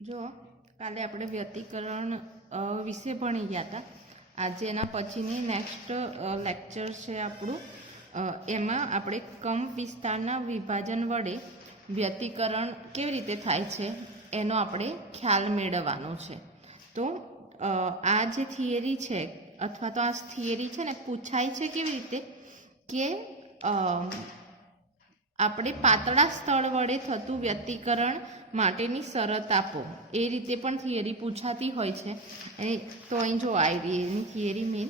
જો કાલે આપણે વ્યતિકરણ વિશે ભણી ગયા હતા. આજે એના પછીની નેક્સ્ટ લેક્ચર છે આપણું. એમાં આપણે કંપ વિસ્તારના વિભાજન વડે વ્યતિકરણ કેવી રીતે થાય છે એનો આપણે ખ્યાલ મેળવવાનો છે. તો આ જે થિયરી છે અથવા તો આ થિયરી છે ને પૂછાય છે કેવી રીતે કે આપણે પાતળા સ્થળ વડે થતું વ્યતિકરણ માટેની શરત આપો, એ રીતે પણ થિયરી પૂછાતી હોય છે. તો અહીં જો આવી એની થિયરી મેઇન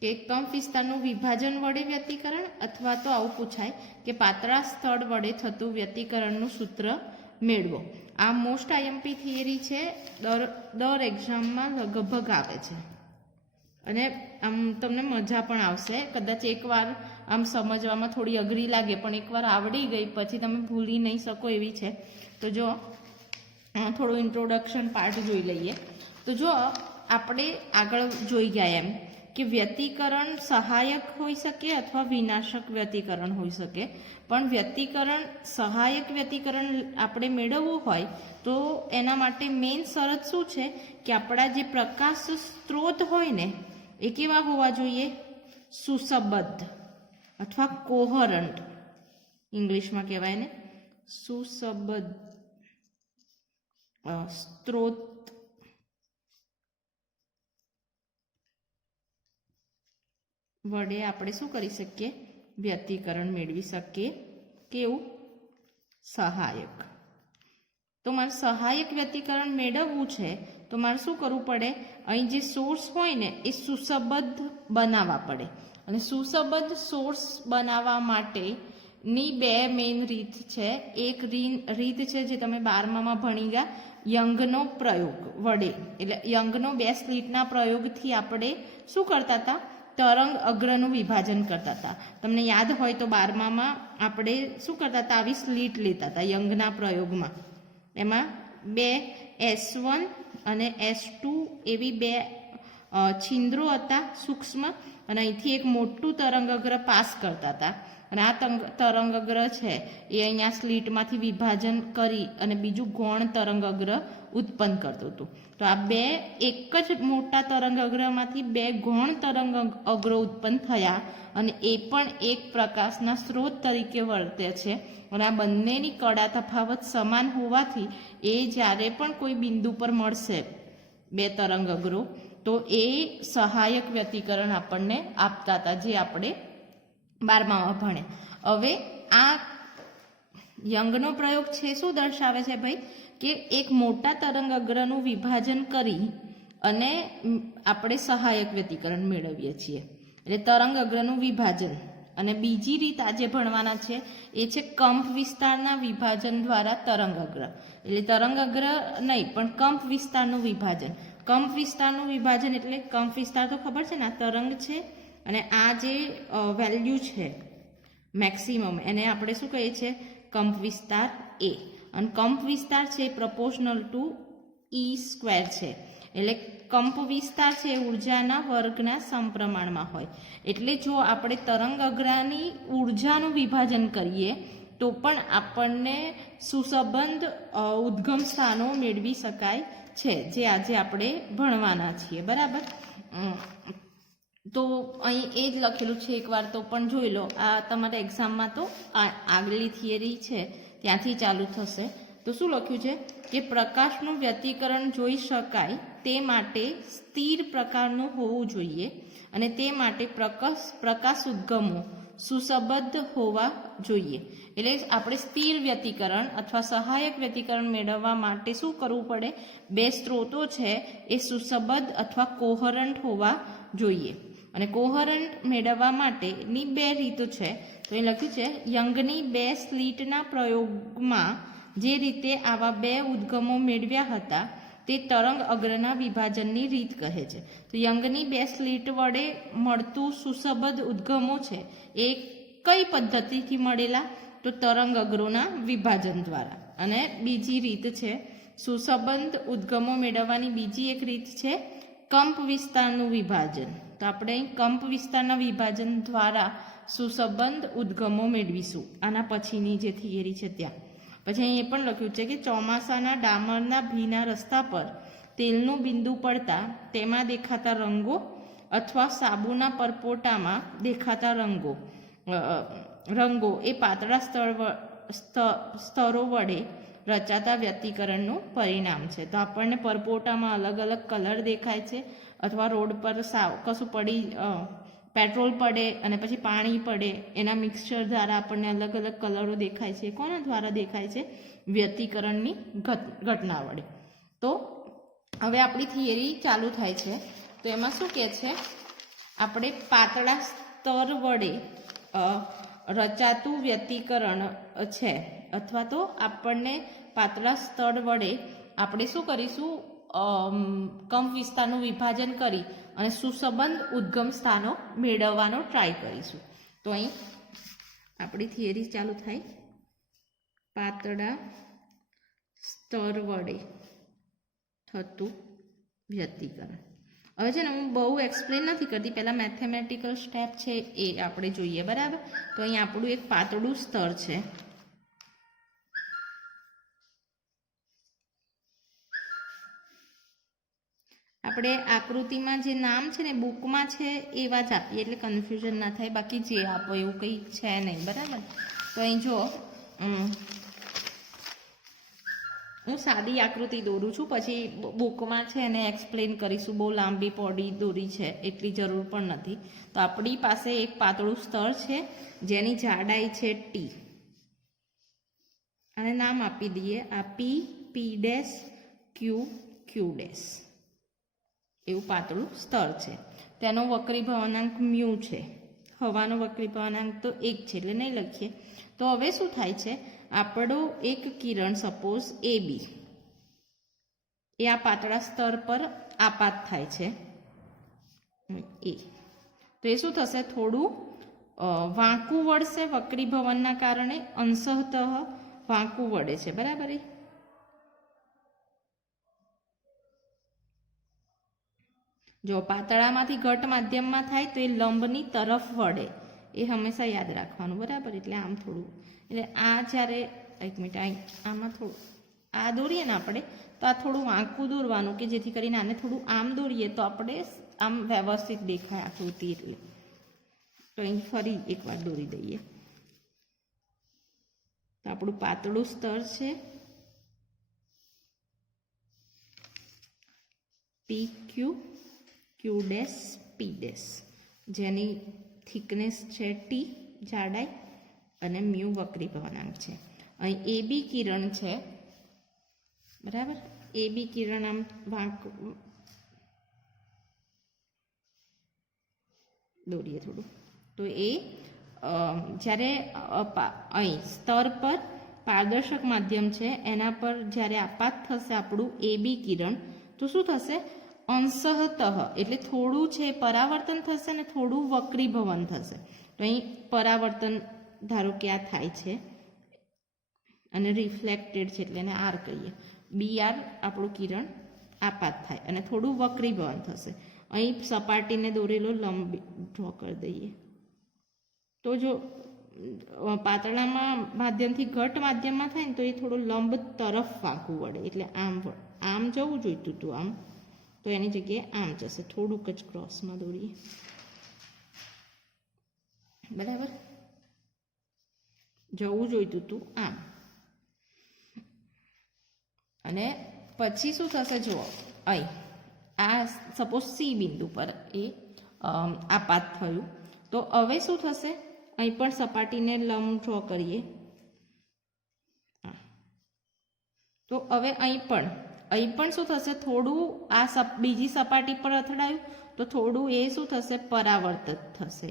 કે કંપ વિસ્તારનું વિભાજન વડે વ્યતિકરણ, અથવા તો આવું પૂછાય કે પાતળા સ્થળ વડે થતું વ્યતિકરણનું સૂત્ર મેળવો. આ મોસ્ટ આઈએમપી થિયરી છે, દર એક્ઝામમાં લગભગ આવે છે અને આમ તમને મજા પણ આવશે. કદાચ એકવાર આમ સમજવામાં થોડી અઘરી લાગે, પણ એકવાર આવડી ગઈ પછી તમે ભૂલી નહીં શકો એવી છે. તો જો થોડું ઇન્ટ્રોડક્શન પાર્ટ જોઈ લઈએ. તો જો આપણે આગળ જોઈ ગયા એમ કે વ્યતિકરણ સહાયક હોઈ શકે અથવા વિનાશક વ્યતિકરણ હોઈ શકે. પણ વ્યતિકરણ સહાયક વ્યતિકરણ આપણે મેળવવું હોય તો એના માટે મેઇન શરત શું છે કે આપણા જે પ્રકાશ સ્ત્રોત હોય ને એ કેવા હોવા જોઈએ? સુસંબદ્ધ અથવા કોહરન્ટ, ઇંગ્લિશમાં કહેવાય ને સુસંબદ્ધ સ્ત્રોત વડે આપણે શું કરી શકીએ? વ્યતિકરણ મેળવી શકીએ. કેવું? સહાયક. તો મારે સહાયક વ્યતિકરણ મેળવવું છે તો મારે શું કરવું પડે? અહીં જે સોર્સ હોય ને એ સુસંબદ્ધ બનાવવા પડે. અને સુસંબદ્ધ સોર્સ બનાવવા માટેની બે મેઇન રીત છે. એક રીત છે જે તમે 12મામાં ભણી ગયા, યંગનો પ્રયોગ વડે. એટલે યંગનો 2 સ્લિટના પ્રયોગથી આપણે શું કરતા હતા? તરંગ અગ્રનું વિભાજન કરતા હતા. તમને યાદ હોય તો 12મામાં આપણે શું કરતા હતા? આવી સ્લિટ લેતા હતા યંગના પ્રયોગમાં. એમાં 2 S1 અને S2 એવી 2 છિદ્રો હતા સૂક્ષ્મ, અને અહીંથી એક મોટું તરંગઅગ્ર પાસ કરતા હતા. અને આ તરંગઅગ્ર છે એ અહીંયા સ્લિટમાંથી વિભાજન કરી અને બીજું ગૌણ તરંગઅગ્ર ઉત્પન્ન કરતું હતું. તો આ 2 એક જ મોટા તરંગઅગ્રમાંથી 2 ગૌણ તરંગઅગ્રો ઉત્પન્ન થયા, અને એ પણ એક પ્રકાશના સ્ત્રોત તરીકે વર્તે છે. અને આ બંનેની કડા તફાવત સમાન હોવાથી એ જ્યારે પણ કોઈ બિંદુ પર મળશે 2 તરંગઅગ્રો, તો એ સહાયક વ્યતિકરણ આપણને આપતા હતા, જે આપણે 12મામાં ભણ્યા. હવે આ યંગનો પ્રયોગ છે શું દર્શાવે છે ભાઈ? કે એક મોટા તરંગઅગ્રનું વિભાજન કરી અને આપણે સહાયક વ્યતિકરણ મેળવીએ છીએ, એટલે તરંગઅગ્રનું વિભાજન. અને બીજી રીત આજે ભણવાના છે એ છે કંપ વિસ્તારના વિભાજન દ્વારા તરંગઅગ્ર. એટલે તરંગઅગ્ર નહીં પણ કંપ વિસ્તારનું વિભાજન. કંપ વિસ્તારનું વિભાજન એટલે કંપ વિસ્તાર તો ખબર છે ને, આ તરંગ છે અને આ જે વેલ્યુ છે મેક્સિમમ, એને આપણે શું કહીએ છીએ? કંપ વિસ્તાર એ. અને કંપ વિસ્તાર છે પ્રપોર્શનલ ટુ E² છે. એટલે કંપ વિસ્તાર છે ઉર્જાના વર્ગના સમપ્રમાણમાં હોય. એટલે જો આપણે તરંગઅગ્રની ઉર્જાનું વિભાજન કરીએ તો પણ આપણને સુસંબદ્ધ ઉદ્ગમ સ્થાનો મેળવી શકાય છે, જે આજે આપણે ભણવાના છીએ. બરાબર? તો અહીં એ જ લખેલું છે, એકવાર તો પણ જોઈ લો. આ તમારા એક્ઝામમાં તો આગળની થિયરી છે ત્યાંથી ચાલુ થશે. તો શું લખ્યું છે કે પ્રકાશનું વ્યતિકરણ જોઈ શકાય તે માટે સ્થિર પ્રકારનું હોવું જોઈએ, અને તે માટે પ્રકાશ ઉદ્ગમો સુસંબદ્ધ હોવા જોઈએ. એટલે આપણે સ્થિર વ્યતિકરણ અથવા સહાયક વ્યતિકરણ મેળવવા માટે શું કરવું પડે? 2 સ્ત્રોતો છે એ સુસંબદ્ધ અથવા કોહરન્ટ હોવા જોઈએ. અને કોહરન્ટ મેળવવા માટેની 2 રીતો છે. તો એ લખ્યું છે યંગની 2 સ્લિટના પ્રયોગમાં જે રીતે આવા 2 ઉદ્ગમો મેળવ્યા હતા તે તરંગ અગ્રના વિભાજનની રીત કહે છે. તો યંગની 2 સ્લિટ વડે મળતું સુસંબદ્ધ ઉદ્ગમો છે એ કઈ પદ્ધતિથી મળેલા? તો તરંગ અગ્રોના વિભાજન દ્વારા. અને બીજી રીત છે સુસંબદ્ધ ઉદ્ગમો મેળવવાની બીજી એક રીત છે કંપ વિસ્તારનું વિભાજન. તો આપણે કંપ વિસ્તારના વિભાજન દ્વારા સુસંબદ્ધ ઉદ્ગમો મેળવીશું આના પછીની જે થિયરી છે ત્યાં. પછી અહીં એ પણ લખ્યું છે કે ચોમાસાના ડામરના ભીના રસ્તા પર તેલનું બિંદુ પડતા તેમાં દેખાતા રંગો અથવા સાબુના પરપોટામાં દેખાતા રંગો એ પાતળા સ્તરો વડે રચાતા વ્યક્તિકરણનું પરિણામ છે. તો આપણને પરપોટામાં અલગ અલગ કલર દેખાય છે, અથવા રોડ પર કશું પેટ્રોલ પડે અને પછી પાણી પડે, એના મિક્સચર દ્વારા આપણને અલગ અલગ કલરો દેખાય છે. કોના દ્વારા દેખાય છે? વ્યક્તિકરણની ઘટના વડે. તો હવે આપણી થિયરી ચાલુ થાય છે. તો એમાં શું કહે છે? આપણે પાતળા સ્તર વડે રચાતું વ્યક્તિકરણ છે, અથવા તો આપણને પાતળા સ્તર વડે આપણે શું કરીશું? કંપ વિસ્તારનું વિભાજન કરી અને સુસંબંધ ઉદ્ગમ સ્થાનો મેળવવાનો ટ્રાય કરીશું. તો અહીં આપણી થિયરી ચાલુ થાય. પાતળા સ્તર વડે થતું વ્યક્તિકરણ. હવે છે ને હું બહુ એક્સપ્લેન નથી કરતી, પહેલાં મેથેમેટિકલ સ્ટેપ છે એ આપણે જોઈએ, બરાબર? તો અહીં આપણું એક પાતળું સ્તર છે. આપણે આકૃતિમાં જે નામ છે ને બુકમાં છે એવા જ આપીએ એટલે કન્ફ્યુઝન ના થાય, બાકી જે આપો એવું કંઈ છે નહીં, બરાબર? તો અહીં જો હું સાદી આકૃતિ દોરું છું, પછી બુકમાં છે એને એક્સપ્લેન કરીશું. બહુ લાંબી પોડી દોરી છે એટલી જરૂર પણ નથી. તો આપણી પાસે એક પાતળું સ્તર છે જેની જાડાઈ છે ટી, અને નામ આપી દઈએ આ પી, પી ડેશ, ક્યુ, ક્યુ ડેશ. એવું પાતળું સ્તર છે. તેનો વક્રીભવનાંક મ્યુ છે. હવાનો વક્રીભવનાંક તો 1 છે એટલે નહીં લખીએ. તો હવે શું થાય છે? આપણો એક કિરણ સપોઝ AB એ આ પાતળા સ્તર પર આપાત થાય છે એ. તો એ શું થશે? થોડું વાંકું વળશે વક્રીભવનના કારણે, અંશતઃ વાંકું વળે છે, બરાબર? જો પાતળામાંથી ઘટ માધ્યમમાં થાય તો એ લંબની તરફ વળે, એ હંમેશા યાદ રાખવાનું, બરાબર? એટલે આમ થોડું, એટલે આ જ્યારે એક મિનિટ આમાં થોડું આ દોરીએ ને આપણે, તો આ થોડું વાંકું દોરવાનું કે જેથી કરીને આને થોડું આમ દોરીએ તો આપણે આમ વ્યવસ્થિત દેખાય આકૃતિ. એટલે તો અહીં ફરી એકવાર દોરી દઈએ. તો આપણું પાતળું સ્તર છે PQ, Q dash, P dash, જેની થિકનેસ છે T, જાડાઈ, અને મ્યુ વક્રીભવનાંક છે. અહીં AB કિરણ છે, બરાબર? AB કિરણ આમ વાંકું દોરીએ થોડું. તો એ જ્યારે અહીં સ્તર પર પારદર્શક માધ્યમ છે એના પર જ્યારે આપાત થશે આપણું AB કિરણ, તો શું થશે? અંશતઃ એટલે થોડું છે પરાવર્તન થશે ને થોડું વક્રીભવન થશે. તો અહીં પરાવર્તન ધારો કે આ થાય છે અને રિફ્લેક્ટેડ છે એટલે એને R કહીએ. BR આપણું કિરણ આપાત થાય અને થોડું વક્રીભવન થશે. અહીં સપાટીને દોરેલો લંબ ડ્રો કરી દઈએ. તો જો પાતળામાં માધ્યમથી ઘટ માધ્યમમાં થાય ને તો એ થોડું લંબ તરફ વાંકું વળે, એટલે આમ જવું જોઈતું હતું આમ, તો એની જગ્યાએ આમ જશે. થોડુંક જ ક્રોસમાં દોરીએ, બરાબર? જવું જોઈતું હતું આમ. અને પછી શું થશે? જુઓ અહીં આ સપોઝ C બિંદુ પર એ આપાત થયું, તો હવે શું થશે? અહીં પણ સપાટીને લંબ ડ્રો કરીએ. તો હવે અહીં પણ શું થશે? થોડું આ બીજી સપાટી પર અથડાયું તો થોડું એ શું થશે? પરાવર્તિત થશે.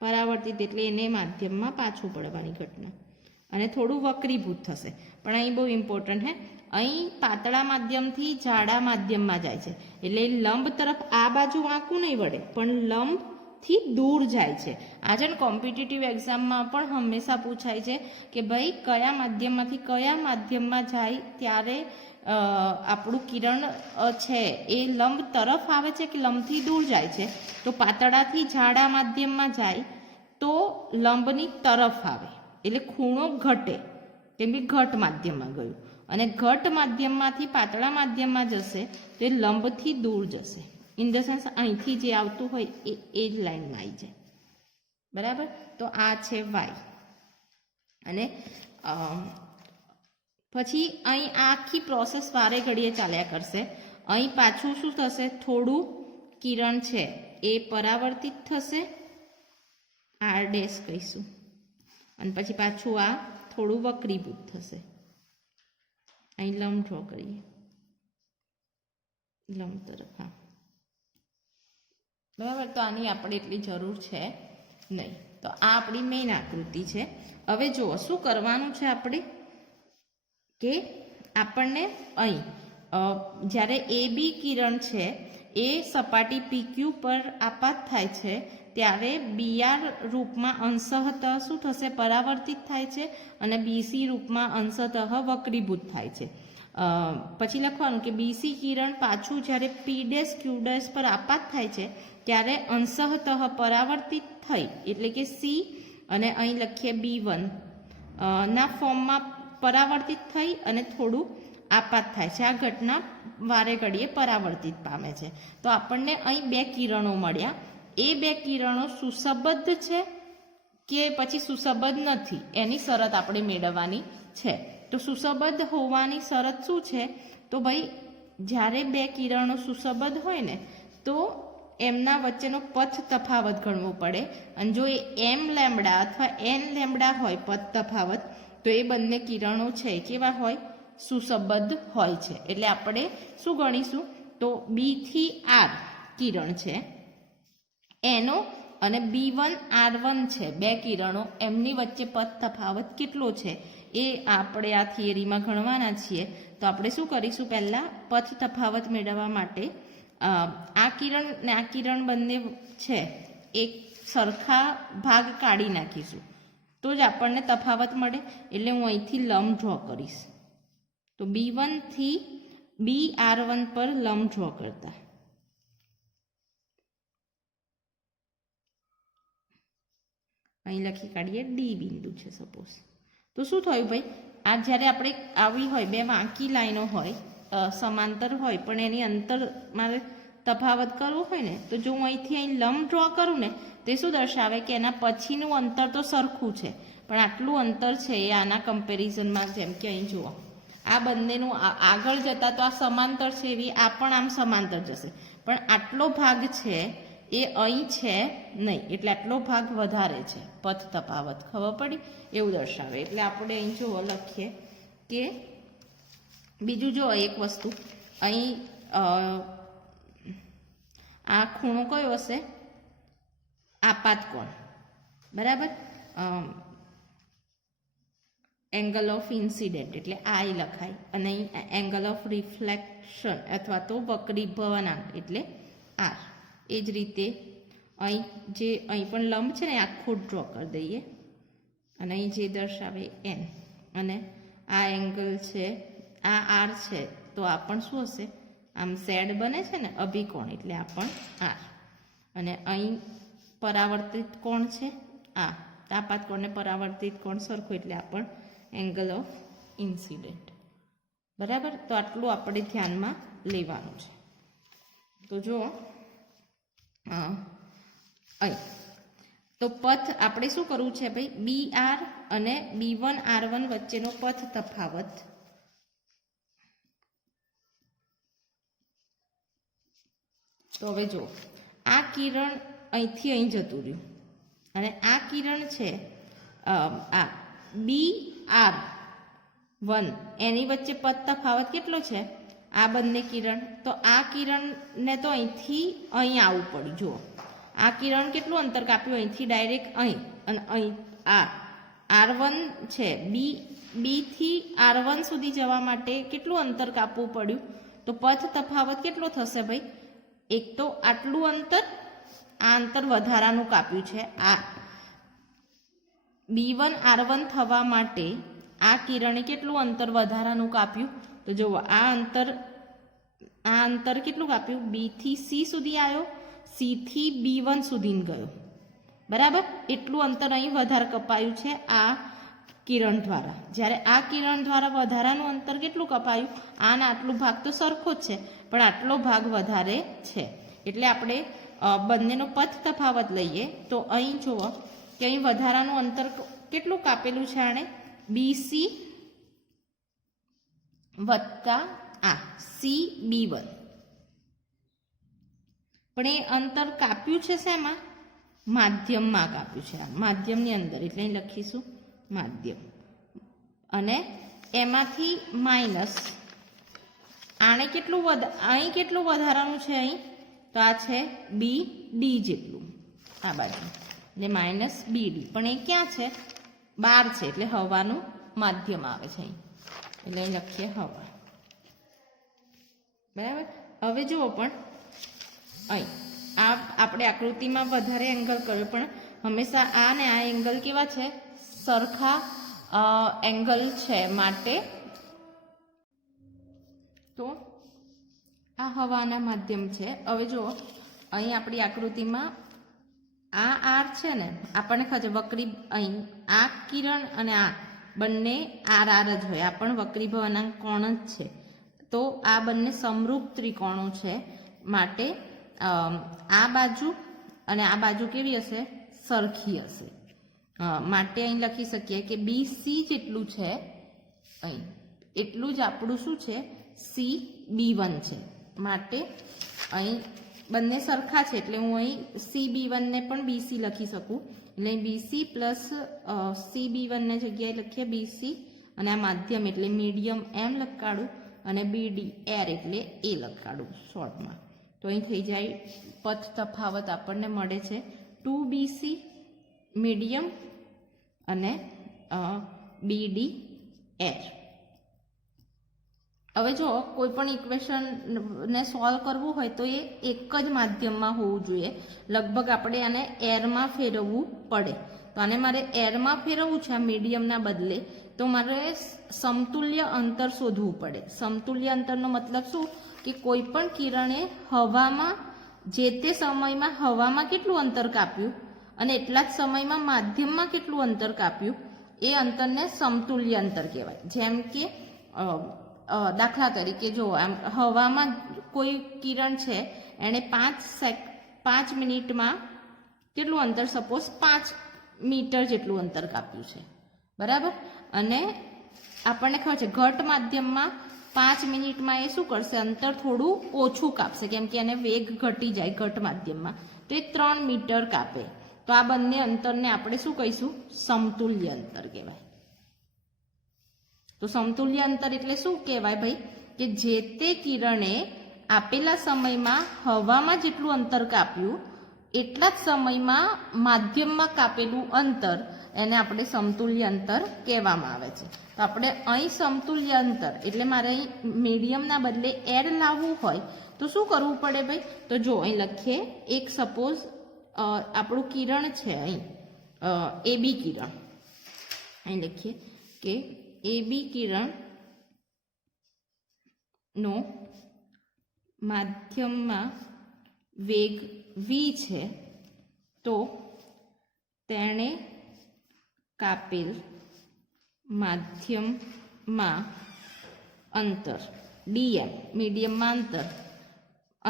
પરાવર્તિત એટલે એને માધ્યમમાં પાછું પડવાની ઘટના, અને થોડું વક્રીભૂત થશે. પણ અહીં બહુ ઇમ્પોર્ટન્ટ હે, અહીં પાતળા માધ્યમથી જાડા માધ્યમમાં જાય છે એટલે લંબ તરફ આ બાજુ વાંકું નહીં વળે, પણ લંબથી દૂર જાય છે. આ છે ને કોમ્પિટિટિવ એક્ઝામમાં પણ હંમેશા પૂછાય છે કે ભાઈ કયા માધ્યમમાંથી કયા માધ્યમમાં જાય ત્યારે આપણું કિરણ છે એ લંબ તરફ આવે છે કે લંબથી દૂર જાય છે. તો પાતળાથી જાડા માધ્યમમાં જાય તો લંબની તરફ આવે એટલે ખૂણો ઘટે, કેમ કે ઘટ માધ્યમમાં ગયું અને ઘટ માધ્યમમાંથી પાતળા માધ્યમમાં જશે તો એ લંબથી દૂર જશે. ઇન ધ સેન્સ અહીંથી જે આવતું હોય એ જ લાઈનમાં આવી જાય. બરાબર. તો આ છે વાય. અને પછી અહીં આખી પ્રોસેસ વારે ઘડીએ ચાલ્યા કરશે. અહીં પાછું શું થશે, થોડું કિરણ છે એ પરાવર્તિત થશે, આર ડેશ કહીશું, અને પછી પાછું આ થોડું વક્રીભૂત થશે. અહીં લંબ ડ્રો કરીએ, લંબ તરફ. હા બરાબર. તો આની આપણે એટલી જરૂર છે નહીં. તો આ આપણી મેઇન આકૃતિ છે. હવે જુઓ શું કરવાનું છે આપણે, કે આપણને અહીં જ્યારે એ બી કિરણ છે એ સપાટી PQ પર આપાત થાય છે ત્યારે BR રૂપમાં અંશતઃ શું થશે, પરાવર્તિત થાય છે, અને BC રૂપમાં અંશતઃ વક્રીભૂત થાય છે. પછી લખવાનું કે BC કિરણ પાછું જ્યારે P', Q' પર આપાત થાય છે ત્યારે અંશતઃ પરાવર્તિત થઈ એટલે કે C, અને અહીં લખીએ B1 ના ફોર્મમાં પરાવર્તિત થઈ અને થોડું આપાત થાય છે. આ ઘટના વારે ઘડીએ પરાવર્તિત પામે છે. તો આપણને અહીં બે કિરણો મળ્યા. એ બે કિરણો સુસંબદ્ધ છે કે પછી સુસંબદ્ધ નથી એની શરત આપણે મેળવવાની છે. તો સુસંબદ્ધ હોવાની શરત શું છે, તો ભાઈ જ્યારે બે કિરણો સુસંબદ્ધ હોય ને તો એમના વચ્ચેનો પથ તફાવત ગણવો પડે. અને જો એ m લેમ્બડા અથવા n લેમ્બડા હોય પથ તફાવત, તો એ બંને કિરણો છે કેવા હોય, સુસંબદ્ધ હોય છે. એટલે આપણે શું ગણીશું, તો B થી R કિરણ છે એનો અને B1 R1 છે બે કિરણો, એમની વચ્ચે પથ તફાવત કેટલો છે એ આપણે આ થિયરીમાં ગણવાના છીએ. તો આપણે શું કરીશું, પહેલાં પથ તફાવત મેળવવા માટે આ કિરણ ને આ કિરણ બંને છે એક સરખા ભાગ કાઢી નાખીશું તો જ આપણને તફાવત મળે. એટલે હું અહીંથી લંબ ડ્રો કરીશ. તો B1 થી BR1 પર લંબ ડ્રો કરતા અહીં લખી કાઢીએ ડી બિંદુ છે સપોઝ. તો શું થયું ભાઈ, આ જ્યારે આપણે આવી હોય બે વાંકી લાઈનો હોય સમાંતર હોય પણ એની અંતર મારે તફાવત કરવો હોય ને, તો જો હું અહીંથી અહીં લંબ ડ્રો કરું ને તે શું દર્શાવે કે એના પછીનું અંતર તો સરખું છે પણ આટલું અંતર છે એ આના કમ્પેરિઝનમાં, જેમ કે અહીં જુઓ આ બંનેનું આગળ જતાં તો આ સમાંતર છે એવી આ પણ આમ સમાંતર જશે, પણ આટલો ભાગ છે એ અહીં છે નહીં, એટલે આટલો ભાગ વધારે છે પથ તફાવત. ખબર પડી? એવું દર્શાવે. એટલે આપણે અહીં જુઓ લખીએ કે બીજું જો એક વસ્તુ અહીં આ ખૂણો કયો હશે, આપાત કોણ. બરાબર. એંગલ ઓફ ઇન્સિડન્ટ એટલે આ લખાય, અને અહીં એંગલ ઓફ રિફ્લેક્શન અથવા તો વક્રીભવનાંક એટલે આર. એ જ રીતે અહીં પણ લંબ છે ને આખો ડ્રો કરી દઈએ, અને અહીં જે દર્શાવે એન, અને આ એંગલ છે આ આર છે તો આ પણ શું હશે, આમ સેડ બને છે ને અભિકોણ એટલે આ પણ આર. અને અહીં પરાવર્તિત કોણ છે આ, આપાત કોણને પરાવર્તિત કોણ સરખું એટલે આ પણ એંગલ ઓફ ઇન્સિડન્ટ. બરાબર. તો આટલું આપણે ધ્યાનમાં લેવાનું છે. તો જુઓ અહીં તો પથ આપણે શું કરવું છે ભાઈ, BR અને B1 R1 વચ્ચેનો પથ તફાવત તો હવે જો આ કિરણ અહીંથી અહીં જતું રહ્યું અને આ કિરણ છે આ BR1 એની વચ્ચે પથ તફાવત કેટલો છે, આ બંને કિરણ. તો આ કિરણને તો અહીંથી અહીં આવવું પડ્યું. જુઓ આ કિરણ કેટલું અંતર કાપ્યું, અહીંથી ડાયરેક્ટ અહીં, અને અહીં આ R1 છે B થી R1 સુધી જવા માટે કેટલું અંતર કાપવું પડ્યું, તો પથ તફાવત કેટલો થશે ભાઈ, એક તો આટલું અંતર, આ અંતર વધારાનું કાપ્યું છે. આ B1 R1 થવા માટે આ કિરણે કેટલું અંતર વધારાનું કાપ્યું, તો જુઓ આ અંતર કેટલું કાપ્યું, B થી C સુધી આવ્યો, C થી B1 સુધી ગયો. બરાબર. એટલું અંતર અહીં વધારે કપાયું છે આ કિરણ દ્વારા. જ્યારે આ કિરણ દ્વારા વધારાનું અંતર કેટલું કપાયું? આના આટલું ભાગ તો સરખો જ છે, પણ આટલો ભાગ વધારે છે. એટલે આપણે બંનેનો પથ તફાવત લઈએ તો અહીં જુઓ કે અહીં વધારાનું અંતર કેટલું કાપેલું છે આણે? બીસી વત્તા આ CB1. પણ એ અંતર કાપ્યું છે શેમાં? માધ્યમમાં કાપ્યું છે, આ માધ્યમની અંદર. એટલે અહીં લખીશું માધ્યમ, અને એમાંથી માઇનસ આણે કેટલું અહીં કેટલું વધારાનું છે? અહીં તો આ છે BD જેટલું આ બાજુ, ને માઇનસ BD. પણ એ ક્યાં છે? બહાર છે, એટલે હવાનું માધ્યમ આવે છે અહીં. એટલે અહીં લખીએ હવા. બરાબર. હવે જુઓ, પણ અહીં આ આપણે આકૃતિમાં વધારે એંગલ કર્યો, પણ હંમેશા આ ને આ એંગલ કેવા છે? સરખા એંગલ છે. માટે તો આ હવાના માધ્યમ છે. હવે જુઓ, અહીં આપણી આકૃતિમાં આ આર છે ને, આપણને ખબર છે વક્રી, અહીં આ કિરણ અને આ બંને આર આર જ હોય. આ પણ વક્રીભાવના કોણ જ છે. તો આ બંને સમરૂપ ત્રિકોણો છે. માટે આ બાજુ અને આ બાજુ કેવી હશે? સરખી હશે. માટે અહીં લખી શકીએ કે BC જેટલું છે અહીં, એટલું જ આપણું શું છે? CB1 છે. માટે અહીં બંને સરખા છે, એટલે હું અહીં CB1 ને પણ BC લખી શકું. એટલે BC પ્લસ CB1 ને જગ્યાએ લખીએ BC, અને આ માધ્યમ એટલે મીડિયમ એમ લખાડું, અને BD એર એટલે એ લખાડું શોર્ટમાં. તો અહીં થઈ જાય પથ તફાવત આપણને મળે છે 2BC મીડિયમ અને BD એર. હવે જો કોઈ પણ ઇક્વેશનને સોલ્વ કરવું હોય તો એ એક જ માધ્યમમાં હોવું જોઈએ. લગભગ આપણે આને એરમાં ફેરવવું પડે. તો આને મારે એરમાં ફેરવવું છે આ મીડિયમના બદલે, તો મારે સમતુલ્ય અંતર શોધવું પડે. સમતુલ્ય અંતરનો મતલબ શું? કે કોઈ પણ કિરણે હવામાં જે તે સમયમાં હવામાં કેટલું અંતર કાપ્યું અને એટલા જ સમયમાં માધ્યમમાં કેટલું અંતર કાપ્યું, એ અંતરને સમતુલ્ય અંતર કહેવાય. જેમ કે દાખલા તરીકે જો આમ હવામાં કોઈ કિરણ છે, એણે 5 મિનિટમાં કેટલું અંતર, સપોઝ 5 મીટર જેટલું અંતર કાપ્યું છે. બરાબર. અને આપણને ખબર છે ઘટ માધ્યમમાં 5 મિનિટમાં એ શું કરશે? અંતર થોડું ઓછું કાપશે, કેમ કે એને વેગ ઘટી જાય ઘટ માધ્યમમાં, તો એ 3 મીટર કાપે. તો આ બંને અંતરને આપણે શું કહીશું? સમતુલ્ય અંતર કહેવાય. તો સમતુલ્ય અંતર એટલે શું કહેવાય ભાઈ? કે જે તે કિરણે આપેલા સમયમાં હવામાં જેટલું અંતર કાપ્યું એટલા જ સમયમાં માધ્યમમાં કાપેલું અંતર, એને આપણે સમતુલ્ય અંતર કહેવામાં આવે છે. તો આપણે અહીં સમતુલ્ય અંતર એટલે મારે અહીં મીડિયમના બદલે એર લાવવું હોય તો શું કરવું પડે ભાઈ? તો જો અહીં લખીએ, એક સપોઝ આપણું કિરણ છે અહીં AB કિરણ, અહીં લખીએ કે AB કિરણનો માધ્યમમાં વેગ v છે, તો તેણે કાપેલ માધ્યમમાં અંતર dm, મીડિયમમાં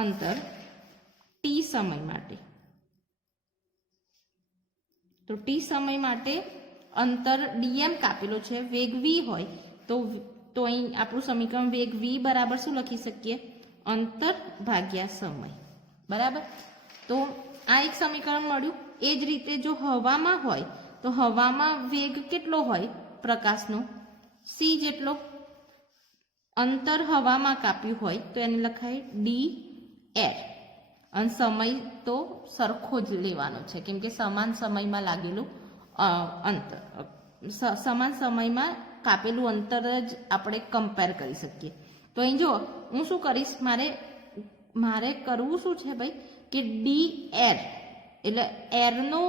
અંતર t સમય માટે. તો t સમય માટે અંતર dm કાપેલો છે, વેગ v હોય તો અહીં આપણું સમીકરણ વેગ v બરાબર શું લખી શકીએ? અંતર ભાગ્યા સમય. બરાબર. તો આ એક સમીકરણ મળ્યું. એ જ રીતે જો હવામાં હોય તો હવામાં વેગ કેટલો હોય પ્રકાશનો? c જેટલો. અંતર હવામાં કાપ્યું હોય તો એને લખાય d એર, અને સમય તો સરખો જ લેવાનો છે, કેમ કે સમાન સમયમાં લાગેલું અંતર, સમાન સમયમાં કાપેલું અંતર જ આપણે કમ્પેર કરી શકીએ. તો અહીં જો હું શું કરીશ, મારે કરવું શું છે ભાઈ? કે ડી એર એટલે એરનું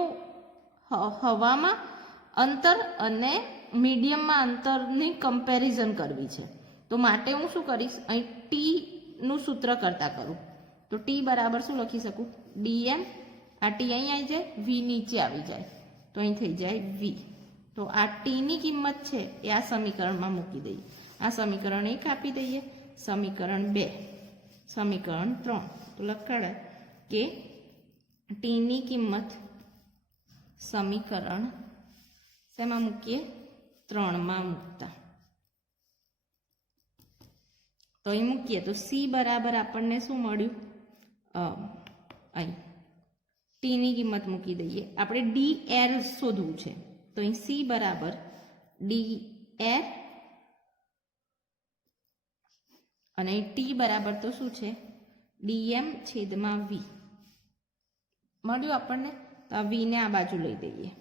હવામાં અંતર અને મીડિયમમાં અંતરની કમ્પેરિઝન કરવી છે. તો માટે હું શું કરીશ, અહીં ટીનું સૂત્ર કરતા કરું. તો ટી બરાબર શું લખી શકું? ડીએમ. આ ટી અહીં આવી જાય, વી નીચે આવી જાય, તો અહીં થઈ જાય વી. તો આ ટીની કિંમત છે એ આ સમીકરણમાં મૂકી દઈએ. આ સમીકરણ 1 આપી દઈએ, સમીકરણ 2, સમીકરણ 3. તો લખાડાય કે ટીની કિંમત સમીકરણ શેમાં મૂકીએ? 3માં મૂકતા. તો અહીં મૂકીએ તો સી બરાબર આપણને શું મળ્યું? અહીં ટીની કિંમત મૂકી દઈએ. આપણે ડી એર શોધવું છે, તો અહીં સી બરાબર ડી એર અને ટી બરાબર તો શું છે? ડીએમ છેદમાં વી મળ્યું આપણને. તો આ વીને આ બાજુ લઈ દઈએ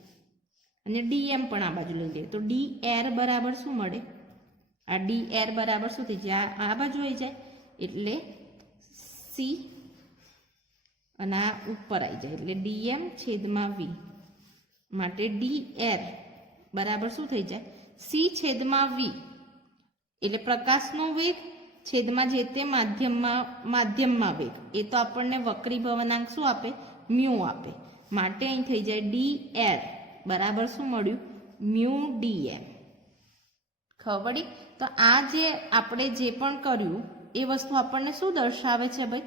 અને ડીએમ પણ આ બાજુ લઈ લઈએ. તો ડી એર બરાબર શું મળે? આ ડી એર બરાબર શું થઈ જાય? આ બાજુ આવી જાય એટલે સી અને આ ઉપર આવી જાય એટલે ડીએમ છેદમાં વી માટે ડી એર બરાબર શું થઈ જાય? સી છેદમાં વી એટલે પ્રકાશનો વેગ છેદમાં જે તે માધ્યમમાં વેગ. એ તો આપણને વક્રી ભવનાંક શું આપે? મ્યુ આપે. માટે અહીં થઈ જાય ડી એર બરાબર શું મળ્યું? Mu DM. ખબર પડી? તો આ જે આપણે જે પણ કર્યું એ વસ્તુ આપણને શું દર્શાવે છે ભાઈ?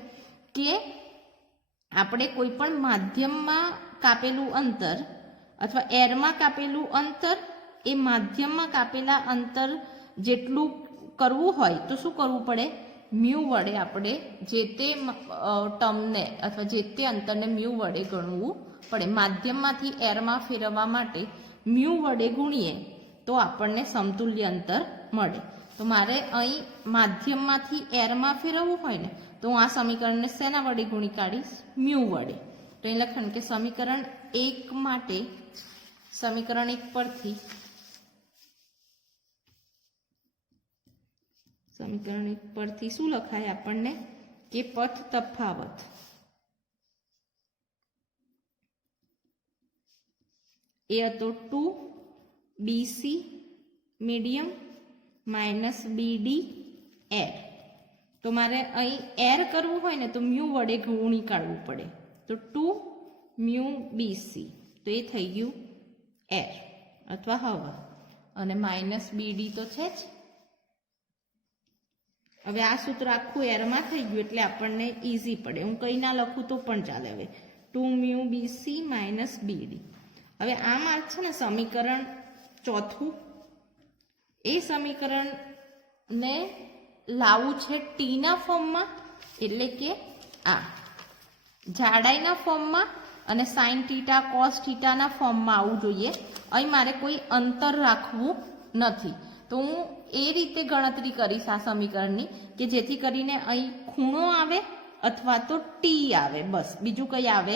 કે આપણે કોઈ પણ માધ્યમમાં કાપેલું અંતર અથવા એરમાં કાપેલું અંતર એ માધ્યમમાં કાપેલા અંતર જેટલું કરવું હોય તો શું કરવું પડે? મ્યુ વડે આપણે જે તે ટર્મને અથવા જે તે અંતરને મ્યુ વડે ગણવું પડે. માધ્યમમાંથી એરમાં ફેરવવા માટે મ્યુ વડે ગુણીએ તો આપણને સમતુલ્ય અંતર મળે. તો મારે અહીં માધ્યમમાંથી એરમાં ફેરવવું હોય ને તો હું આ સમીકરણને શેના વડે ગુણી કાઢીશ? મ્યુ વડે. તો અહીં લખવાનું કે સમીકરણ 1 માટે સમીકરણ 1 પરથી સમીકરણ 1 પરથી શું લખાય આપણને? કે પથ તફાવત એ હતો 2BC medium minus BD air. તો મારે અહીં એર કરવું હોય ને તો મ્યુ વડે ગુણી કાઢવું પડે. તો 2 મ્યુ BC તો એ થઈ ગયું એર અથવા હવા અને માઇનસ BD તો છે જ. હવે આ સૂત્ર આખું એરમાં થઈ ગયું એટલે આપણને ઇઝી પડે. હું કંઈ ના લખું તો પણ ચાલે. હવે 2 મ્યુ BC માઇનસ BD. હવે આ માર્ક છે ને સમીકરણ 4 એ સમીકરણને લાવવું છે ટીના ફોર્મમાં એટલે કે આ જાડાઈના ફોર્મમાં અને સાઇન થીટા કોસ થીટાના ફોર્મમાં આવવું જોઈએ. અહીં મારે કોઈ અંતર રાખવું નથી. તો હું એ રીતે ગણતરી કરીશ આ સમીકરણની કે જેથી કરીને અહીં ખૂણો આવે અથવા તો ટી આવે, બસ બીજું કંઈ આવે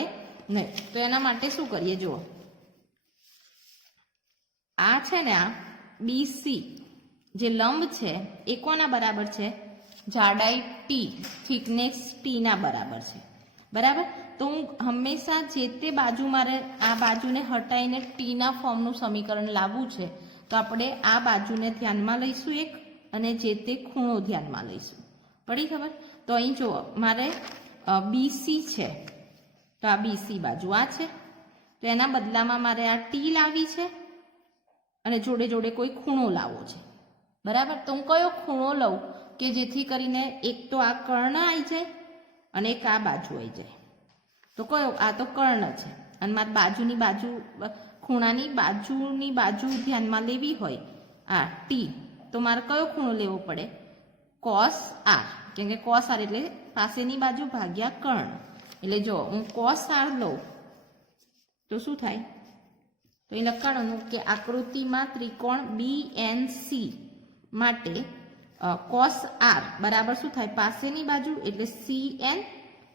નહીં. તો એના માટે શું કરીએ? જુઓ, આ છે ને આ BC જે લંબ છે એ કોના બરાબર છે? જાડાઈ ટી, થિકનેસ ટીના બરાબર છે. બરાબર. તો હું હંમેશા જે તે બાજુ મારે આ બાજુને હટાવીને ટીના ફોર્મનું સમીકરણ લાવવું છે તો આપણે આ બાજુને ધ્યાનમાં લઈશું એક અને જે તે ખૂણો ધ્યાનમાં લઈશું. પડી ખબર? તો અહીં જુઓ, મારે BC છે તો આ BC બાજુ આ છે તો એના બદલામાં મારે આ ટી લાવી છે અને જોડે જોડે કોઈ ખૂણો લાવવો છે. બરાબર. તો હું કયો ખૂણો લઉં કે જેથી કરીને એક તો આ કર્ણ આવી જાય અને એક આ બાજુ આવી જાય? તો કયો? આ તો કર્ણ છે અને મારે બાજુની બાજુ ખૂણાની બાજુ ધ્યાનમાં લેવી હોય આ ટી તો મારે કયો ખૂણો લેવો પડે? Cos R. કેમ કે કોસ આર એટલે પાસેની બાજુ ભાગ્યા કર્ણ. એટલે જો હું કોસ આર લઉં તો શું થાય? તો એ લખાણનું કે આકૃતિમાં ત્રિકોણ BNC માટે કોસ આર બરાબર શું થાય? પાસેની બાજુ એટલે CN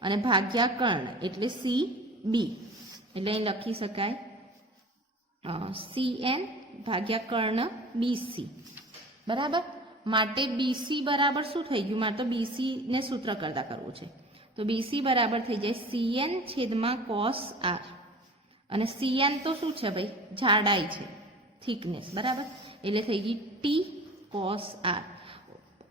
અને ભાગ્યા કર્ણ એટલે CB. એટલે અહીં લખી શકાય CN ભાગ્યા કર્ણ BC. બરાબર. માટે BC બરાબર શું થઈ ગયું? મારે તો BC ને સૂત્ર કરતા કરવું છે. તો BC બરાબર થઈ જાય CN છેદમાં કોસ આર. અને CN તો શું છે ભાઈ? જાડાઈ છે, થિકનેસ. બરાબર. એટલે થઈ ગઈ ટી કોસ આર.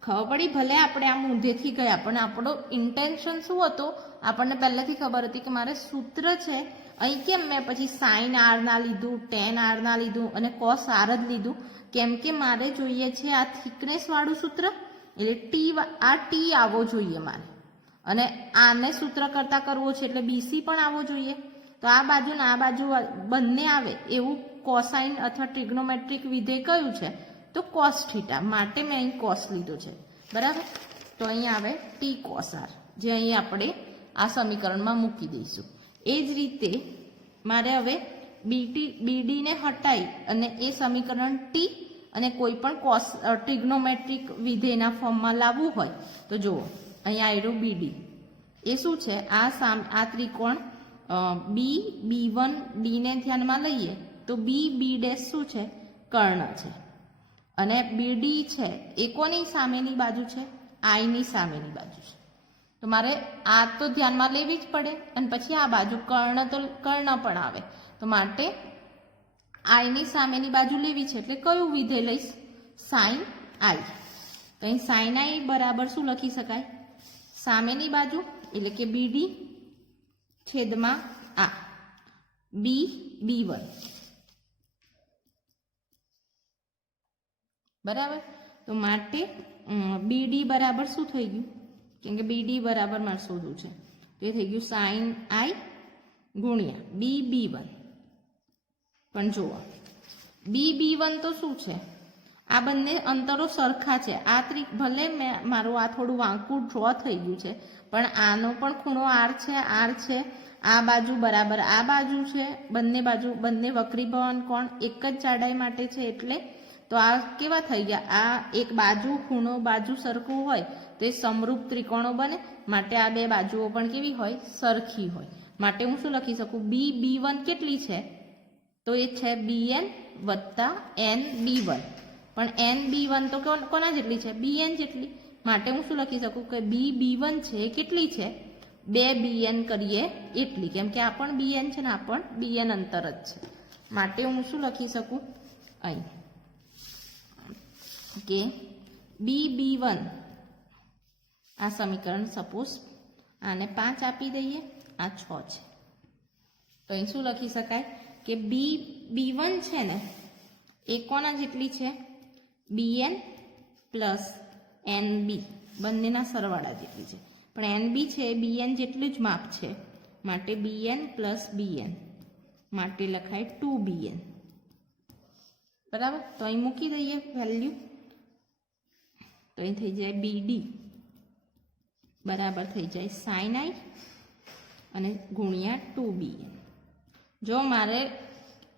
ખબર પડી? ભલે આપણે આ ઊંધેથી ગયા પણ આપણો ઇન્ટેન્શન શું હતો? આપણને પહેલાથી ખબર હતી કે મારે સૂત્ર છે અહીં કેમ મેં પછી સાઇન આર ના લીધું, ટેન આર ના લીધું અને કોસ આર જ લીધું? કેમ કે મારે જોઈએ છે આ થિકનેસ વાળું સૂત્ર, એટલે આ ટી આવવો જોઈએ મારે, અને આને સૂત્ર કરતા કરવો છે એટલે બીસી પણ આવવો જોઈએ. તો આ બાજુ ને આ બાજુ બંને આવે એવું કોસાઇન અથવા ટ્રિગ્નોમેટ્રિક વિધેય કયું છે? તો કોસ થીટા. માટે મેં અહીં કોસ લીધો છે, બરાબર. તો અહીં આવે ટી કોસ આર, જે અહીં આપણે આ સમીકરણમાં મૂકી દઈશું. એ જ રીતે મારે હવે બીડીને હટાવી અને એ સમીકરણ ટી અને કોઈ પણ કોસ ટ્રિગ્નોમેટ્રિક વિધેયના ફોર્મમાં લાવવું હોય તો જુઓ, અહીંયા આવ્યું બીડી. એ શું છે? આ ત્રિકોણ B1 ડીને ધ્યાનમાં લઈએ તો B શું છે? કર્ણ છે. અને બીડી છે એ કોની સામેની બાજુ છે? આઈની સામેની બાજુ છે. તો મારે આ તો ધ્યાનમાં લેવી જ પડે, અને પછી આ બાજુ કર્ણ પણ આવે. તો માટે આઈની સામેની બાજુ લેવી છે એટલે કયું વિધેય લઈશ? સાઇન આઈ. તો અહીં સાઇન આઈ બરાબર શું લખી શકાય? સામેની બાજુ એટલે કે બીડી છેદમાં આ B1, બરાબર. તો માટે બીડી બરાબર શું થઈ ગયું? કેમ કે બીડી બરાબર મારે શોધવું છે, તો એ થઈ ગયું સાઇન આઈ ગુણ્યા B1. પણ જુઓ, B1 તો શું છે? આ બંને અંતરો સરખા છે. ભલે મારું આ થોડું વાંકું ડ્રો થઈ ગયું છે, પણ આનો પણ ખૂણો આર છે. આ બાજુ બરાબર આ બાજુ છે. બંને વક્રીભવન કોણ એક જ જાડાઈ માટે છે, એટલે તો આ કેવા થઈ ગયા? આ એક બાજુ ખૂણો બાજુ સરખું હોય તો એ સમરૂપ ત્રિકોણો બને. માટે આ બે બાજુઓ પણ કેવી હોય? સરખી હોય. માટે હું શું લખી શકું? B1 કેટલી છે? તો એ છે BN વત્તા NB1. પણ NB1 તો કોના જેટલી છે? BN જેટલી. માટે હું શું લખી શકું કે B1 છે કેટલી છે? 2 BN કરીએ એટલી. કેમ કે આ પણ BN છે ને આ પણ BN અંતર જ છે. માટે હું શું લખી શકું અહીં કે B1, આ સમીકરણ સપોઝ આને 5 આપી દઈએ, આ 6 છે. તો અહીં શું લખી શકાય કે B1 છે ને એ કોના જેટલી છે? BN પ્લસ NB બંનેના સરવાળા જેટલી છે. પણ NB છે એ BN જેટલું જ માપ છે, માટે BN પ્લસ BN, માટે લખાય 2BN, બરાબર. તો અહીં મૂકી દઈએ વેલ્યુ. તો અહીં થઈ જાય BD બરાબર થઈ જાય સાઇન આઈ અને ગુણ્યા 2BN. જો મારે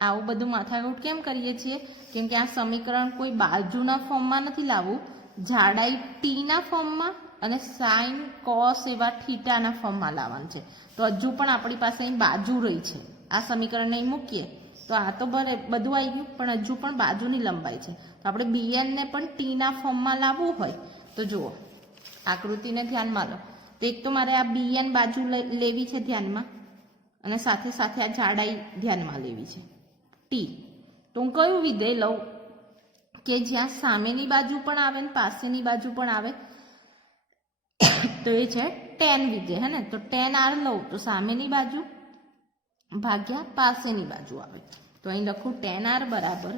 આવું બધું માથાકૂટ કેમ કરીએ છીએ? કેમ કે આ સમીકરણ કોઈ બાજુના ફોર્મમાં નથી લાવવું, જાડાઈ ટીના ફોર્મમાં અને સાઇન કોસ એવા થીટાના ફોર્મમાં લાવવાનું છે. તો હજુ પણ આપણી પાસે અહીં બાજુ રહી છે. આ સમીકરણને અહીં મૂકીએ તો આ તો બધું આવી ગયું, પણ હજુ પણ બાજુની લંબાઈ છે. તો આપણે BN ને પણ ટીના ફોર્મમાં લાવવું હોય તો જુઓ, આકૃતિને ધ્યાનમાં લો. તો એક તો મારે આ BN બાજુ લેવી છે ધ્યાનમાં, અને સાથે સાથે આ જાડાઈ ધ્યાનમાં લેવી છે ટી. તો હું કયું વિધેય લઉં કે જ્યાં સામેની બાજુ પણ આવે ને પાસેની બાજુ પણ આવે? તો એ છે ટેન વિધેય, હે ને. તો ટેન આર લઉં તો સામેની બાજુ ભાગ્યા પાસેની બાજુ આવે. તો અહીં લખું ટેન આર બરાબર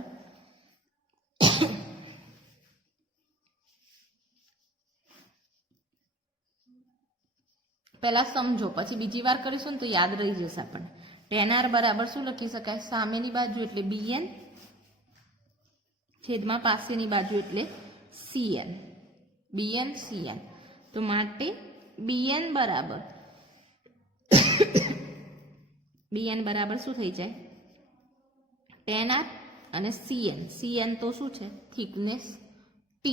પહેલા સમજો, પછી બીજી વાર કરીશું ને તો યાદ રહી જશે આપણને. ટેન આર બરાબર શું લખી શકાય? સામેની બાજુ એટલે BN છેદમાં પાસેની બાજુ એટલે CN. BN CN. તો માટે BN બરાબર શું થઈ જાય? ટેન આર અને CN તો શું છે? Thickness T.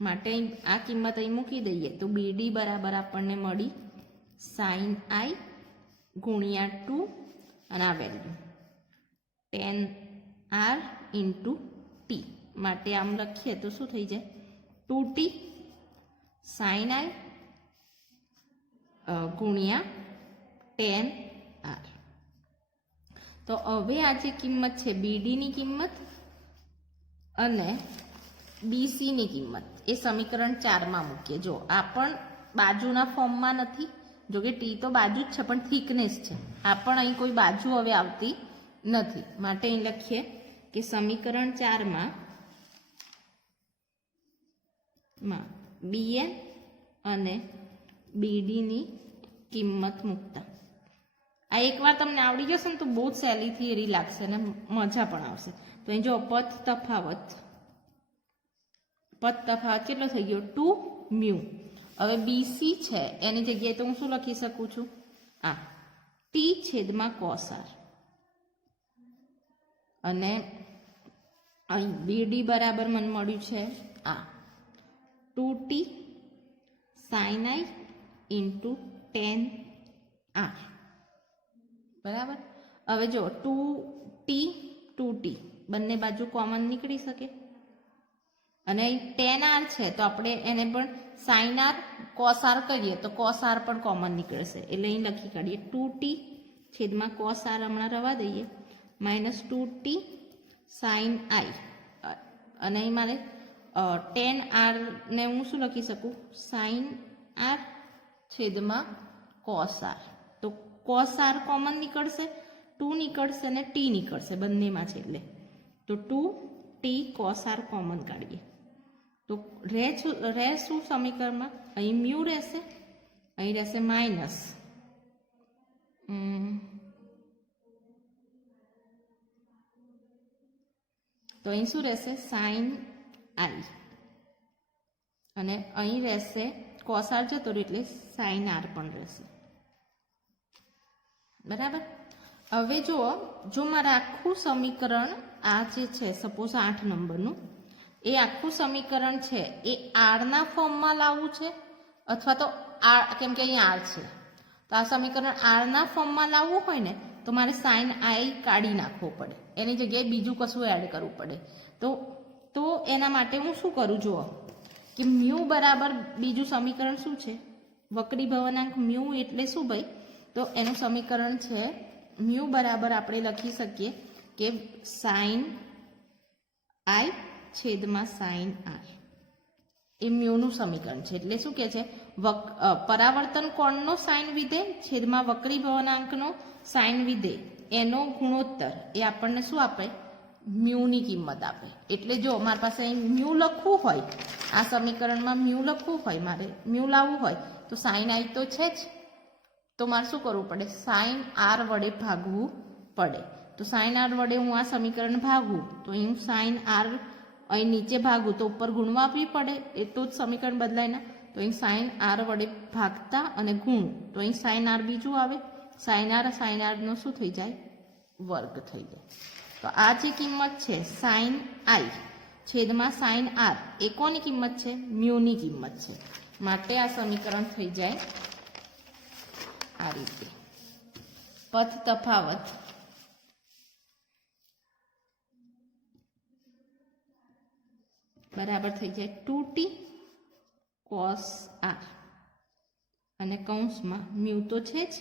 માટે આ કિંમત અહીં મૂકી દઈએ તો BD બરાબર આપણને મળી સાઇન આઈ ગુણ્યા 2 અને આ વેલ્યુ 10R ઇન્ટુ ટી. માટે આમ લખીએ તો શું થઈ જાય? 2T સાઇન આઈ ગુણ્યા 10R. તો હવે આ જે કિંમત છે બીડીની કિંમત અને બીસીની કિંમત એ સમીકરણ 4માં મૂકીએ. જો આ પણ બાજુના ફોર્મમાં નથી, જો કે ટી તો બાજુ જ છે પણ થિકનેસ છે, આ પણ અહીં કોઈ બાજુ હવે આવતી નથી. માટે અહીં લખીએ કે સમીકરણ 4માં BN અને BDની કિંમત મૂકતા. આ એકવાર તમને આવડી જશે ને તો બહુ જ સહેલી થિયરી લાગશે અને મજા પણ આવશે. તો અહીં જો પથ તફાવત કેટલો થઈ ગયો 2μ. હવે BC છે એની જગ્યાએ તો હું શું લખી શકું છું, આ T/cos r, અને અહીં BD બરાબર મને મળ્યું છે આ 2T sin i into tan r બરાબર. હવે જો 2T બંને બાજુ કોમન નીકળી શકે, અને tan r છે તો આપણે એને પણ sin r cos r કરીએ તો cos r પણ કોમન નીકળશે. એટલે અહીં લખી કાઢીએ 2T/cos r હમણાં રવા દઈએ, -2T sin i, અને અહીં મારે tan r ને હું શું લખી શકું, sin r/cos r. તો cos r કોમન નીકળશે, 2 નીકળશે અને t નીકળશે બંનેમાં છે, એટલે તો 2T cos r કોમન કાઢીએ તો રહે શું સમીકરણમાં, અહીં મ્યુ રહેશે, અહીં રહેશે માઇનસ તો અહીં શું રહેશે sin i, અને અહીં રહેશે cos r જતો રહ્યો એટલે sin r પણ રહેશે. બરાબર. હવે જો મારે આખું સમીકરણ આ જે છે સપોઝ 8 નંબરનું, એ આખું સમીકરણ છે એ આરના ફોર્મમાં લાવવું છે, અથવા તો આર, કેમ કે અહીં આર છે તો આ સમીકરણ આરના ફોર્મમાં લાવવું હોય ને તો મારે sin i કાઢી નાખવો પડે, એની જગ્યાએ બીજું કશું એડ કરવું પડે. તો એના માટે હું શું કરું, જુઓ કે મ્યુ બરાબર બીજું સમીકરણ શું છે, વક્રી ભવનાંક મ્યુ એટલે શું ભાઈ, તો એનું સમીકરણ છે મ્યુ બરાબર આપણે લખી શકીએ કે sin i છેદમાં sin r. એ મ્યુનું સમીકરણ છે. એટલે શું કહે છે, પરાવર્તન કોણનો સાઇન વિધેય છેદમાં વક્રી ભવનાંકનો સાઇન વિધેય એનો ગુણોત્તર એ આપણને શું આપે, મ્યુની કિંમત આપે. એટલે જો મારી પાસે અહીં મ્યુ લખવું હોય, આ સમીકરણમાં મ્યુ લખવું હોય, મારે મ્યુ લાવવું હોય તો સાઇન i તો છે જ, તો મારે શું કરવું પડે, સાઇન r વડે ભાગવું પડે. તો સાઇન r વડે હું આ સમીકરણ ભાગું તો અહીં સાઇન r અહીં નીચે ભાગું તો ઉપર ગુણવા આપવી પડે, એ તો જ સમીકરણ બદલાય ને. તો અહીં સાઇન r વડે ભાગતા અને ગુણ, તો અહીં સાઇન r બીજું આવે, સાઇન r નો શું થઈ જાય, વર્ગ થઈ જાય. તો આ જે કિંમત છે સાઇન i છેદમાં સાઇન r એ કોની કિંમત છે, મ્યુની કિંમત છે. માટે આ સમીકરણ થઈ જાય આ રીતે. પથ તફાવત બરાબર થઈ જાય 2T cos r, અને કૌંસમાં મ્યુ તો છે જ,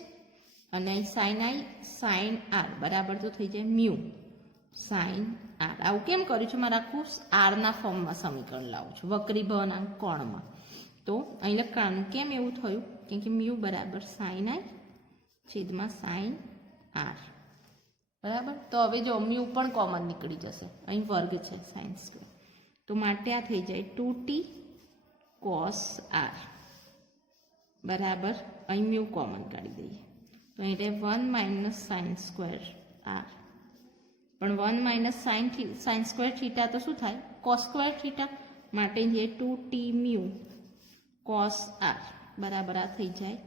અને અહીં sin i sin r બરાબર તો થઈ જાય મ્યુ sin r. આવું કેમ કર્યું છે, મારે આખું આરના ફોર્મમાં સમીકરણ લાવું છું, વક્રી ભવનાંક કોણમાં. તો અહીં લખવાનું કેમ એવું થયું, કેમ કે મ્યુ બરાબર sin i છેદમાં sin r. બરાબર. તો હવે જો મ્યુ પણ કોમન નીકળી જશે, અહીં વર્ગ છે sin સ્ક્વેર, તો માટે આ થઈ જાય 2T cos r બરાબર, અહીં મ્યુ કોમન કાઢી દઈએ તો અહીં રહે 1 - sin સ્ક્વેર r, પણ 1 - sin સ્ક્વેર થીટા તો શું થાય, cos સ્ક્વેર થીટા. માટે જે 2T મ્યુ cos r બરાબર આ થઈ જાય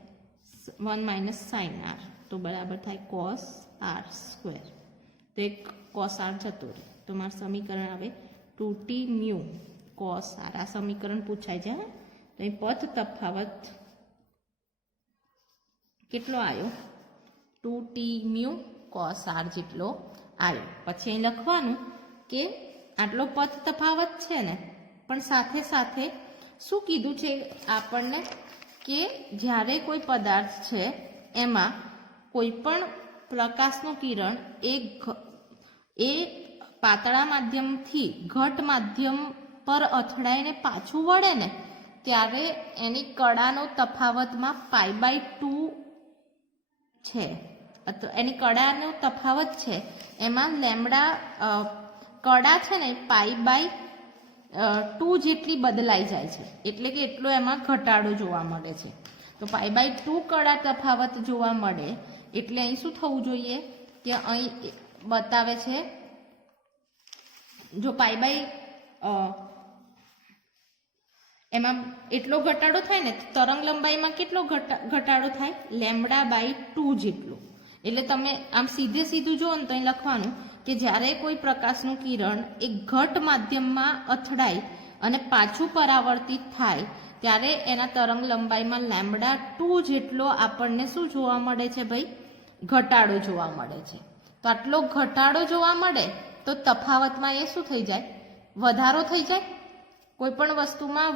1 - sin r, તો બરાબર થાય cos r સ્ક્વેર. તો એક cos r જતો રહે, તો મારું સમીકરણ આવે 2T મ્યુ cos r. આ સમીકરણ પૂછાય છે. તો અહીં પથ તફાવત કેટલો આવ્યો, 2T મ્યુ cos r જેટલો આવ્યો. પછી અહીં લખવાનું કે આટલો પથ તફાવત છે ને, પણ સાથે સાથે શું કીધું છે આપણને કે જ્યારે કોઈ પદાર્થ છે એમાં કોઈ પણ પ્રકાશનું કિરણ એ પાતળા માધ્યમથી ઘટ માધ્યમ પર અથડાઈને પાછું વળે ને ત્યારે એની કડાનો તફાવતમાં π/2 છે, એની કડાનો તફાવત છે એમાં લેમડા કડા છે ને π/2 જેટલી બદલાઈ જાય છે, એટલે કે એટલો એમાં ઘટાડો જોવા મળે છે. તો π/2 કડા તફાવત જોવા મળે એટલે અહીં શું થવું જોઈએ કે અહીં બતાવે છે જો એમાં એટલો ઘટાડો થાય ને તરંગ લંબાઈમાં કેટલો ઘટાડો થાય λ/2 જેટલો. એટલે તમે આમ સીધે સીધું જુઓ ને તો અહીં લખવાનું કે જ્યારે કોઈ પ્રકાશનું કિરણ એક ઘટ માધ્યમમાં અથડાય અને પાછું પરાવર્તિત થાય ત્યારે એના તરંગ લંબાઈમાં λ2 જેટલો આપણને શું જોવા મળે છે ભાઈ? ઘટાડો જોવા મળે છે. તો આટલો ઘટાડો જોવા મળે તો તફાવતમાં એ શું થઈ જાય? વધારો થઈ જાય. કોઈ પણ વસ્તુમાં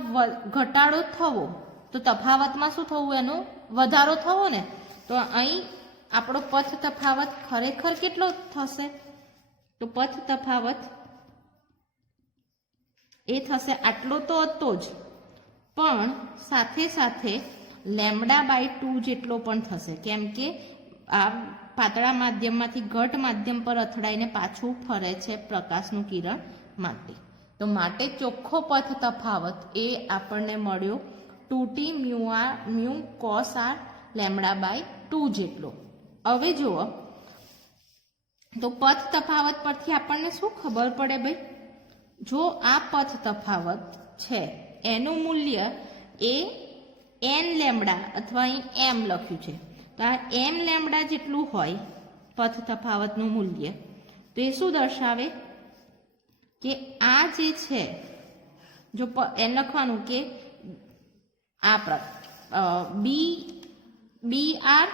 ઘટાડો થવો તો તફાવતમાં શું થવું? એનો વધારો થવો ને. તો અહીં આપણો પથ તફાવત ખરેખર કેટલો થશે? તો પથ તફાવત એ થશે આટલો તો હતો જ, પણ સાથે સાથે λ/2 જેટલો પણ થશે. કેમ કે આ પાતળા માધ્યમમાંથી ઘટ માધ્યમ પર અથડાઈને પાછું ફરે છે પ્રકાશનું કિરણ માટે. તો માટે ચોખ્ખો પથ તફાવત એ આપણને મળ્યો 2t μ cos r λ/2 જેટલો. હવે જુઓ તો પથ તફાવત પરથી આપણને શું ખબર પડે ભાઈ? જો આ પથ તફાવત છે એનું મૂલ્ય એ n લેમ્બડા અથવા અહીં m લખ્યું છે, તો આ m લેમ્બડા જેટલું હોય પથ તફાવતનું મૂલ્ય, તો એ શું દર્શાવે કે આ જે છે જો એમ લખવાનું કે આ BR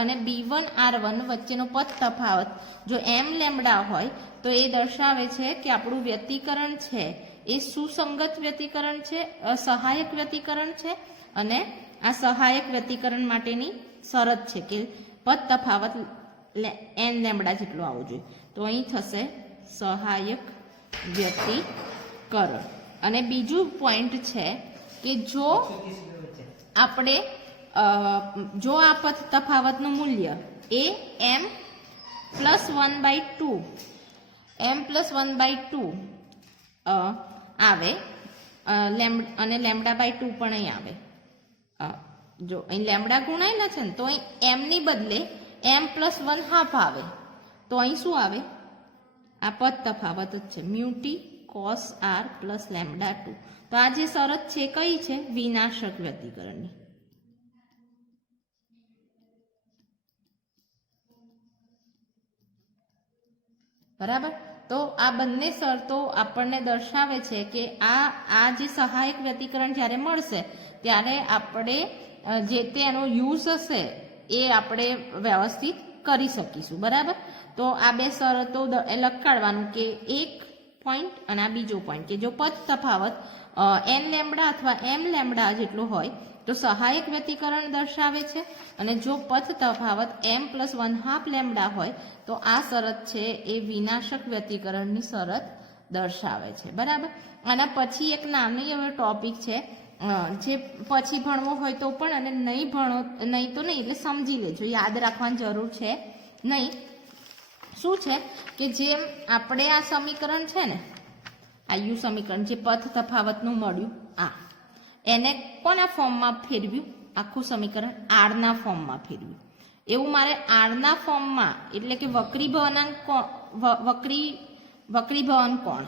અને B1R1 વચ્ચેનો પથ તફાવત જો m લેમ્બડા હોય તો એ દર્શાવે છે કે આપણું વ્યતિકરણ છે એ સુસંગત વ્યતિકરણ છે, સહાયક વ્યતિકરણ છે. અને આ સહાયક વ્યતિકરણ માટેની શરત છે કે પથ તફાવત n લેમ્બડા જેટલો આવવો જોઈએ. તો અહીં થશે સહાયક વ્યતિકરણ. અને બીજું પોઈન્ટ છે કે જો આપણે જો આ પથ તફાવતનું મૂલ્ય એ m+1/2 આવે અને λ/2 પણ અહીં આવે. જો અહીં લેમ્બડા ગુણાયેલા છે ને તો અહીં m ની બદલે m+1/2 આવે. તો અહીં શું આવે? આ પદ તફાવત જ છે μt cos r + λ2. તો આ જે શરત છે કઈ છે? વિનાશક વ્યતિકરણની. બરાબર. તો આ બંને શરતો આપણને દર્શાવે છે કે આ જે સહાયક વ્યતિકરણ જ્યારે મળશે ત્યારે આપણે જે તે એનો યુઝ હશે એ આપણે વ્યવસ્થિત કરી શકીશું. બરાબર. તો આ બે શરતો લખાડવાનું કે એક પોઈન્ટ અને આ બીજો પોઈન્ટ કે જો પથ તફાવત n લેમ્બડા અથવા m લેમ્બડા જેટલો હોય તો સહાયક વ્યતિકરણ દર્શાવે છે, અને જો પથ તફાવત m+1/2 લેમ્બડા હોય તો આ શરત છે એ વિનાશક વ્યતિકરણની શરત દર્શાવે છે. બરાબર. આના પછી એક નાની હવે ટોપિક છે જે પછી ભણવો હોય તો પણ અને નહીં ભણો નહીં તો નહીં, એટલે સમજી લેજો, યાદ રાખવાની જરૂર છે નહીં. શું છે કે જેમ આપણે આ સમીકરણ છે ને, આ યુ સમીકરણ જે પથ તફાવતનું મળ્યું એને કોના ફોર્મમાં ફેરવ્યું? આખું સમીકરણ આરના ફોર્મમાં ફેરવ્યું. એવું મારે આરના ફોર્મમાં એટલે કે વક્રીભવન કોણ